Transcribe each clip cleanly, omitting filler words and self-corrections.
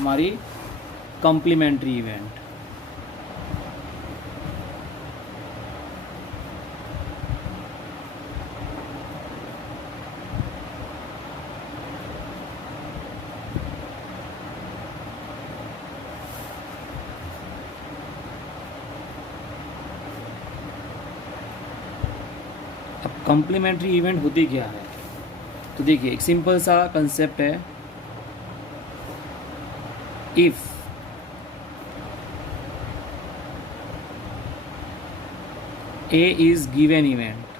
हमारी complementary event. अब complementary event होती क्या है, तो देखिए एक सिंपल सा कंसेप्ट है। If A is given event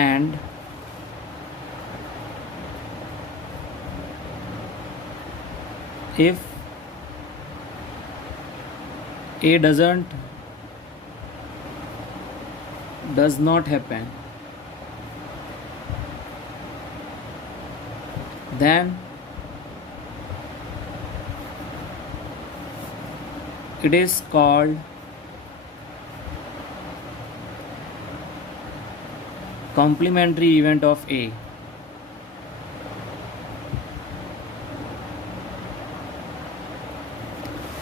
and if A does not happen, then it is called complementary event of A.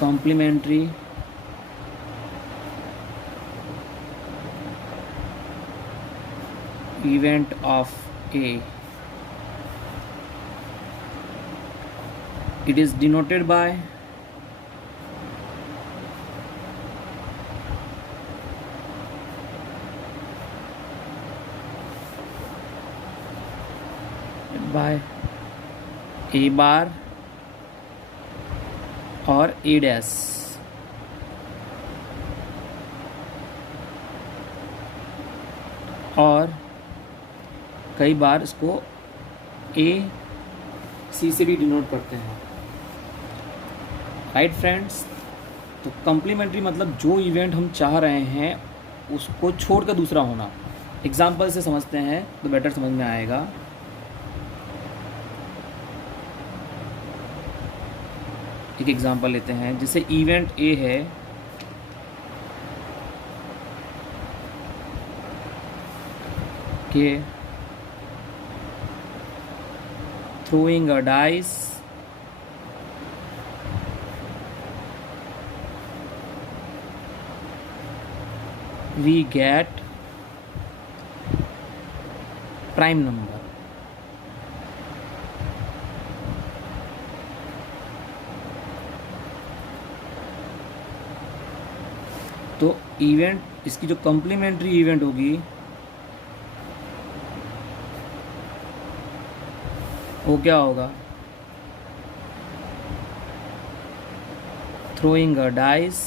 Complementary event of A. It is denoted by A bar और A dash। और कई बार इसको A C से भी denote करते हैं। Right friends, तो complementary मतलब जो इवेंट हम चाह रहे हैं उसको छोड़कर दूसरा होना। एग्जाम्पल से समझते हैं तो बेटर समझ में आएगा। एक एग्जाम्पल लेते हैं, जैसे इवेंट ए है कि throwing a dice we get prime number। तो इवेंट, इसकी जो कॉम्प्लीमेंट्री इवेंट होगी वो क्या होगा, throwing a dice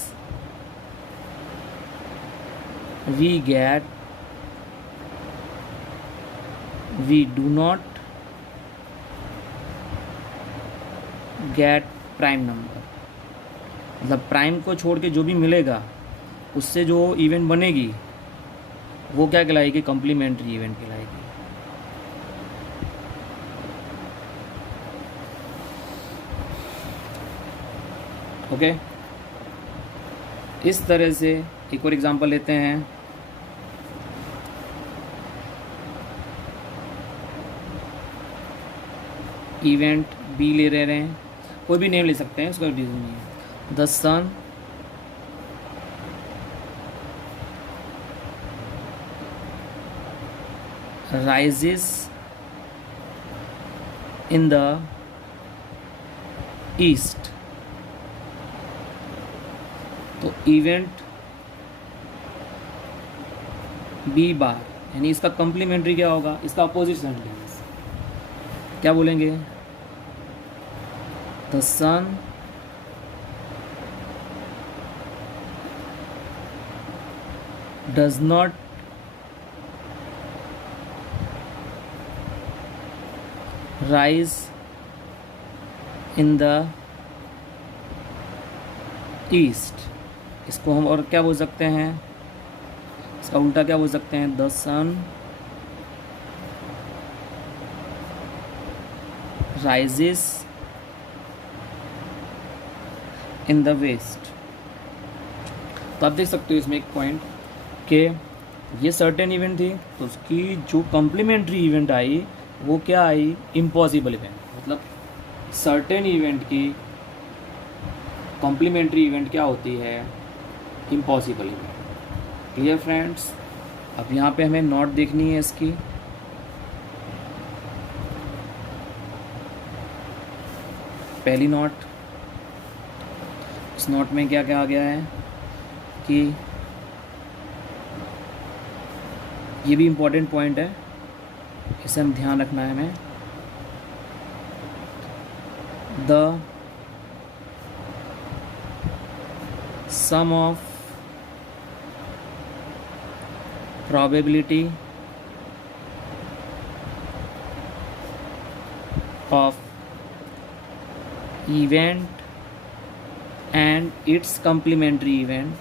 we do not get prime number। मतलब प्राइम को छोड़ के जो भी मिलेगा उससे जो इवेंट बनेगी वो क्या कहलाएगी, कॉम्प्लीमेंट्री इवेंट कहलाएगी। ओके, इस तरह से एक और एग्जांपल लेते हैं। इवेंट बी ले रहे हैं, कोई भी नेम ले सकते हैं, उसका रीज़न नहीं है। The sun rises in the east। तो इवेंट बी बार यानी इसका कॉम्प्लीमेंट्री क्या होगा, इसका अपोजिट सेंटेंस क्या बोलेंगे, the sun does not rise in the east। इसको हम और क्या बोल सकते हैं, इसका उल्टा क्या बोल सकते हैं, the sun rises in the west। तो आप देख सकते हो इसमें एक पॉइंट कि ये सर्टेन इवेंट थी, तो उसकी जो कॉम्प्लीमेंट्री इवेंट आई वो क्या आई, इम्पॉसिबल इवेंट। मतलब सर्टेन इवेंट की कॉम्प्लीमेंट्री इवेंट क्या होती है, इम्पॉसिबल इवेंट। Clear friends. अब यहाँ पे हमें नोट देखनी है इसकी। पहली नोट, इस नोट में क्या क्या आ गया है कि ये भी इम्पोर्टेंट पॉइंट है, इसे हम ध्यान रखना है हमें। The sum of probability of event and its complementary event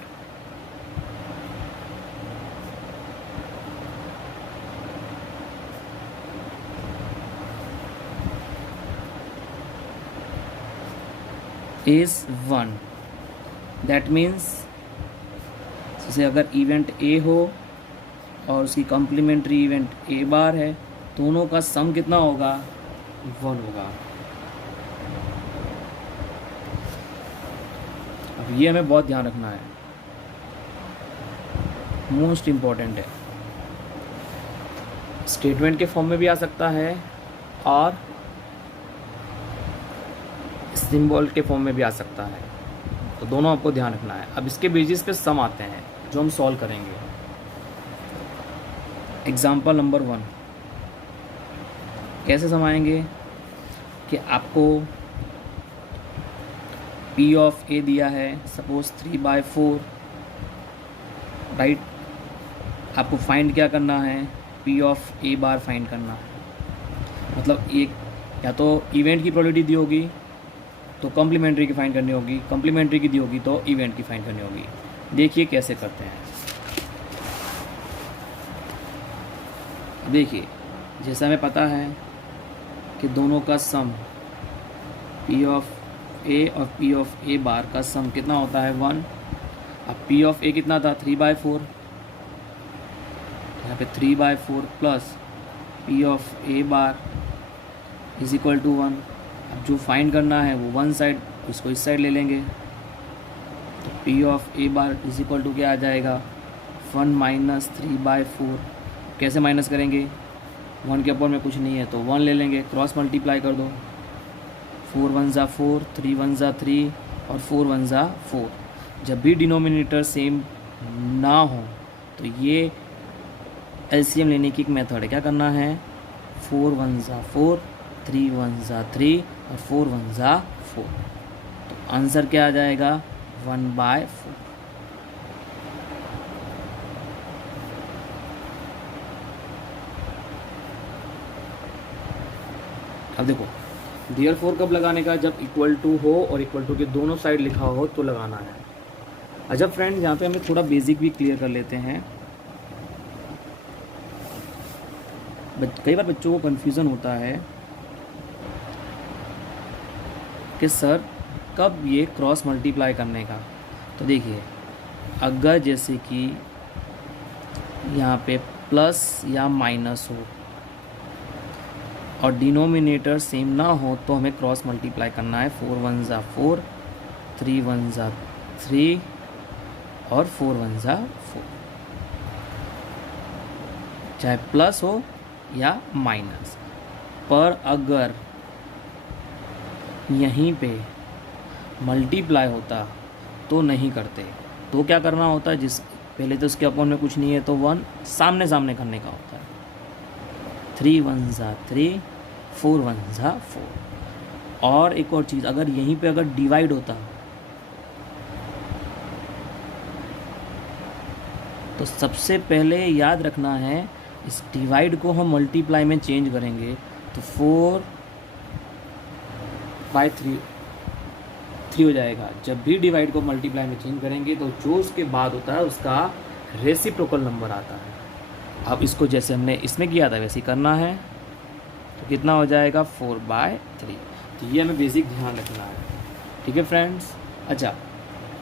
is 1। That means जैसे अगर इवेंट A हो और उसकी कॉम्प्लीमेंट्री इवेंट A बार है, दोनों का सम कितना होगा, 1 होगा। अब ये हमें बहुत ध्यान रखना है, मोस्ट इम्पॉर्टेंट है। स्टेटमेंट के फॉर्म में भी आ सकता है और सिंबल के फॉर्म में भी आ सकता है, तो दोनों आपको ध्यान रखना है। अब इसके बेसिस पे सम आते हैं जो हम सॉल्व करेंगे। एग्जाम्पल नंबर 1 कैसे समाएंगे कि आपको P ऑफ A दिया है, सपोज 3/4, राइट। आपको फाइंड क्या करना है, P of A bar find करना है। मतलब एक या तो इवेंट की प्रोबेबिलिटी दी होगी तो कॉम्प्लीमेंट्री की फाइंड करनी होगी, कॉम्प्लीमेंट्री की दी होगी तो इवेंट की फाइंड करनी होगी। देखिए कैसे करते हैं। देखिए, जैसा हमें पता है कि दोनों का सम P ऑफ A और P ऑफ A बार का सम कितना होता है, 1। अब P ऑफ A कितना था, 3/4, यहाँ पे 3/4 plus P of A bar is equal to 1। अब जो फाइंड करना है वो वन साइड, उसको इस साइड ले लेंगे, तो P of A bar is equal to क्या आ जाएगा, 1 माइनस 3/4। कैसे माइनस करेंगे, 1 के ऊपर में कुछ नहीं है तो 1 ले लेंगे, क्रॉस मल्टीप्लाई कर दो, 4 1 ज़ा 4, 3 1 ज़ा 3 और 4 1 ज़ा 4। जब भी डिनोमिनेटर सेम ना हो तो ये एलसीएम लेने की एक मेथड है। क्या करना है, 4 1 ज़ा 4, 3 1 ज़ा 3 और 4 1 ज़ा 4। तो आंसर क्या आ जाएगा, 1/4। अब देखो, डियर 4 कब लगाने का, जब इक्वल टू हो और इक्वल टू के दोनों साइड लिखा हो तो लगाना है। अच्छा फ्रेंड्स, यहाँ पे हमें थोड़ा बेसिक भी क्लियर कर लेते हैं। कई बार बच्चों को कन्फ्यूज़न होता है कि सर कब ये क्रॉस मल्टीप्लाई करने का। तो देखिए, अगर जैसे कि यहाँ पे प्लस या माइनस हो और डिनोमिनेटर सेम ना हो तो हमें क्रॉस मल्टीप्लाई करना है। 4 1 ज़ा 4, 3 1 ज़ा 3 और 4 1 ज़ा 4, चाहे प्लस हो या माइनस। पर अगर यहीं पे मल्टीप्लाई होता तो नहीं करते, तो क्या करना होता है, जिस पहले तो उसके अपोन में कुछ नहीं है तो 1 सामने सामने करने का होता है। 3 1 ज़ा 3, 4 1 ज़ा 4। और एक और चीज़, अगर यहीं पे अगर डिवाइड होता तो सबसे पहले याद रखना है, इस डिवाइड को हम मल्टीप्लाई में चेंज करेंगे तो 4/3 हो जाएगा। जब भी डिवाइड को मल्टीप्लाई में चेंज करेंगे तो जो उसके बाद होता है उसका रेसिप्रोकल नंबर आता है। अब इसको जैसे हमने इसमें किया था वैसे ही करना है, तो कितना हो जाएगा, 4/3। तो ये हमें बेसिक ध्यान रखना है, ठीक है फ्रेंड्स। अच्छा,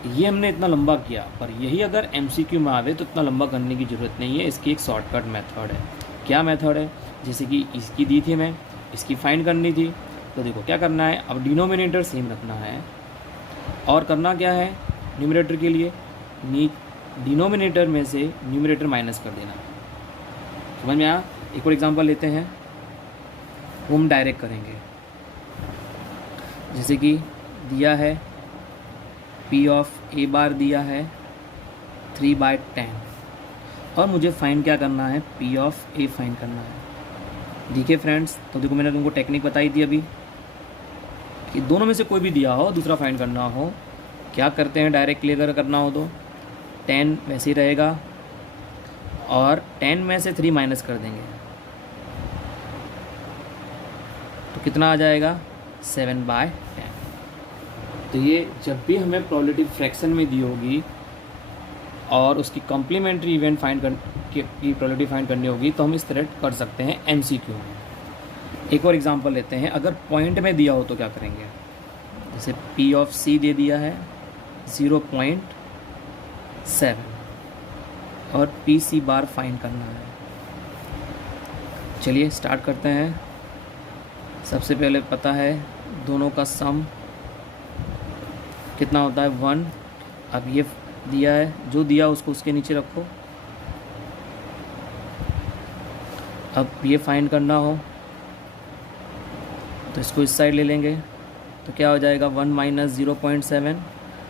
ये हमने इतना लंबा किया, पर यही अगर MCQ में आवे तो इतना लंबा करने की ज़रूरत नहीं है। इसकी एक शॉर्टकट मेथड है। क्या मेथड है? जैसे कि इसकी दी थी मैं, इसकी फाइंड करनी थी, तो देखो क्या करना है, अब डिनोमिनेटर सेम रखना है और करना क्या है, न्यूमरेटर के लिए डिनोमिनेटर में से न्यूमरेटर माइनस कर देना। समझ में आया? एक और एग्जांपल लेते हैं, वो हम डायरेक्ट करेंगे। जैसे कि दिया है P ऑफ A बार दिया है 3/10 और मुझे फाइंड क्या करना है, P ऑफ A फाइंड करना है। ठीक है फ्रेंड्स, तो देखो मैंने तुमको टेक्निक बताई थी अभी कि दोनों में से कोई भी दिया हो, दूसरा फाइंड करना हो, क्या करते हैं, डायरेक्टली अगर करना हो तो 10 वैसे ही रहेगा और 10 में से 3 माइनस कर देंगे तो कितना आ जाएगा, 7/10। तो ये जब भी हमें प्रोबेबिलिटी फ्रैक्शन में दी होगी और उसकी कॉम्प्लीमेंट्री इवेंट फाइंड की प्रोबेबिलिटी फाइंड करनी होगी तो हम इस तरह कर सकते हैं MCQ में। एक और एग्जांपल लेते हैं, अगर पॉइंट में दिया हो तो क्या करेंगे, जैसे P ऑफ C दे दिया है 0.7 और PC बार फाइंड करना है। चलिए स्टार्ट करते हैं। सबसे पहले पता है दोनों का सम कितना होता है, 1। अब ये दिया है, जो दिया उसको उसके नीचे रखो। अब ये फाइंड करना हो तो इसको इस साइड ले लेंगे तो क्या हो जाएगा, 1 माइनस 0.7।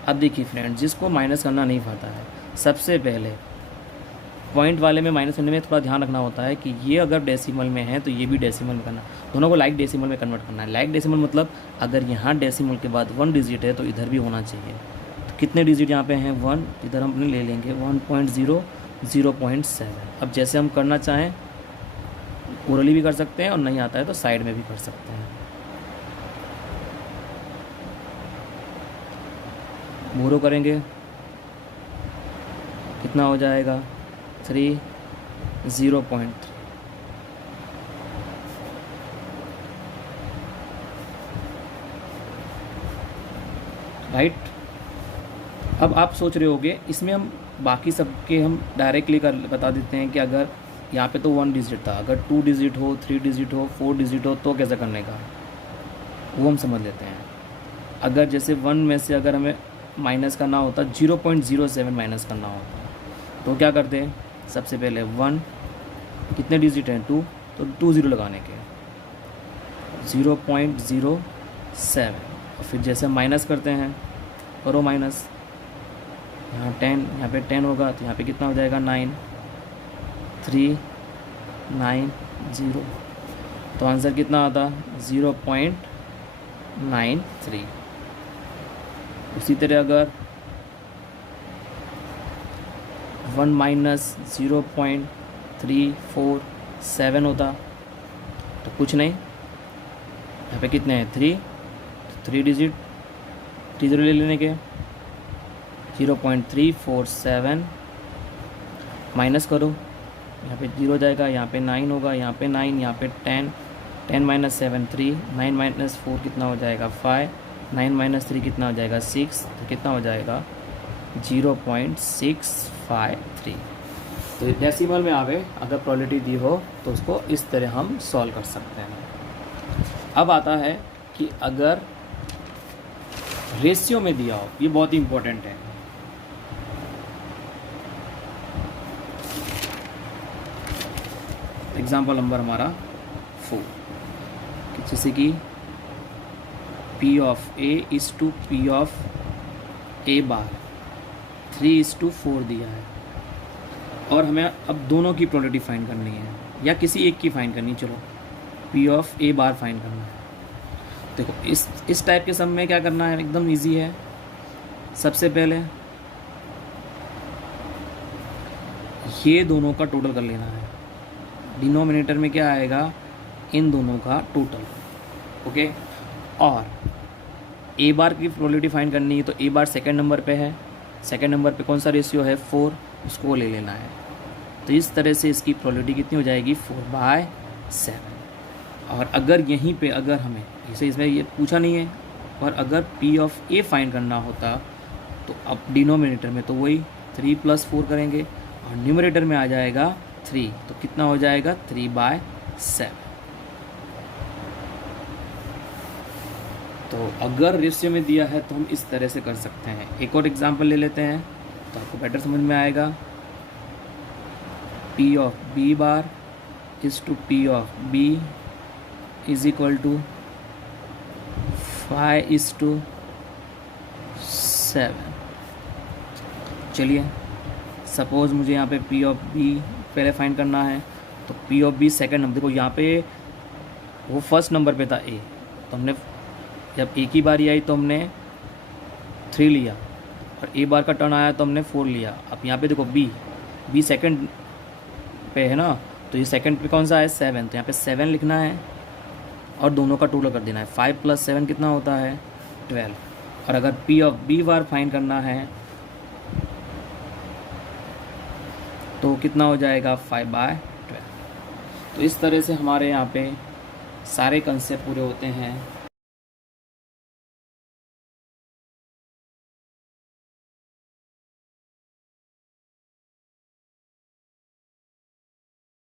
अब देखिए फ्रेंड्स, जिसको माइनस करना नहीं आता है, सबसे पहले पॉइंट वाले में माइनस करने में थोड़ा ध्यान रखना होता है कि ये अगर डेसिमल में है तो ये भी डेसिमल में करना, दोनों को लाइक डेसिमल में कन्वर्ट करना है। लाइक डेसिमल मतलब अगर यहाँ डेसिमल के बाद 1 डिजिट है तो इधर भी होना चाहिए। तो कितने डिजिट यहाँ पे हैं, 1, इधर हम ले लेंगे 1.0, 0.7। अब जैसे हम करना चाहें ओरली भी कर सकते हैं और नहीं आता है तो साइड में भी कर सकते हैं। बोरो करेंगे, कितना हो जाएगा, 3, 0.3। राइट। अब आप सोच रहे होगे इसमें हम बाकी सबके हम डायरेक्टली कर बता देते हैं कि अगर यहाँ पे तो 1 डिजिट था, अगर 2 डिजिट हो, 3 डिजिट हो, 4 डिजिट हो तो कैसे करने का, वो हम समझ लेते हैं। अगर जैसे 1 में से अगर हमें माइनस करना होता, 0.07 माइनस करना होता तो क्या करते हैं, सबसे पहले 1, कितने डिजिट हैं, 2, तो 2 0 लगाने के 0.07। और फिर जैसे माइनस करते हैं, करो माइनस, यहाँ 10, यहाँ पे 10 होगा तो यहाँ पे कितना हो जाएगा, 9, 3, 9, 0। तो आंसर कितना आता, 0.93। उसी तरह अगर 1 माइनस 0.347 होता तो कुछ नहीं, यहाँ पे कितने हैं, 3, तो 3 डिजिट 3 ले लेने के 0.347 माइनस करो, यहाँ पे 0 जाएगा, यहाँ पे 9 होगा, यहाँ पे 9, यहाँ पे 10, 10 माइनस 7 3, 9 माइनस 4 कितना हो जाएगा, 5, 9 माइनस 3 कितना हो जाएगा, 6, तो कितना हो जाएगा, 0.653। तो डेसिमल में आवे अगर प्रोबेबिलिटी दी हो तो उसको इस तरह हम सॉल्व कर सकते हैं। अब आता है कि अगर रेशियो में दिया हो, ये बहुत ही इंपॉर्टेंट है। एग्जाम्पल नंबर हमारा 4, जैसे कि P of A is to P of A bar 3:4 दिया है और हमें अब दोनों की प्रोबेबिलिटी फाइंड करनी है या किसी एक की फाइंड करनी है। चलो P of A bar find करना है। देखो इस टाइप के सम में क्या करना है, एकदम इजी है। सबसे पहले ये दोनों का टोटल कर लेना है। डिनोमिनेटर में क्या आएगा, इन दोनों का टोटल, ओके। और A बार की प्रोबेबिलिटी फाइंड करनी है तो A बार सेकंड नंबर पे है, सेकंड नंबर पे कौन सा रेशियो है, 4, उसको ले लेना है। तो इस तरह से इसकी प्रोबेबिलिटी कितनी हो जाएगी, 4/7। और अगर यहीं पे अगर हमें जैसे इसमें ये पूछा नहीं है, और अगर P ऑफ A फाइंड करना होता तो अब डिनोमिनेटर में तो वही 3 + 4 करेंगे और न्यूमरेटर में आ जाएगा 3, तो कितना हो जाएगा 3/7। तो अगर रेशियो में दिया है तो हम इस तरह से कर सकते हैं। एक और एग्जांपल ले लेते हैं तो आपको बेटर समझ में आएगा। P of B bar is to P of B is equal to 5:7। चलिए सपोज़ मुझे यहाँ पे P ऑफ B पहले फाइंड करना है, तो P of B second number, देखो यहाँ पे वो फर्स्ट नंबर पे था A, तो हमने जब A की बारी आई तो हमने 3 लिया और A बार का टर्न आया तो हमने 4 लिया। अब यहाँ पे देखो B सेकंड पे है ना, तो ये सेकंड पे कौन सा है 7, तो यहाँ पे 7 लिखना है और दोनों का टोटल कर देना है। 5 + 7 कितना होता है 12। और अगर P of B bar find करना है तो कितना हो जाएगा 5/12। तो इस तरह से हमारे यहाँ पे सारे कंसेप्ट पूरे होते हैं।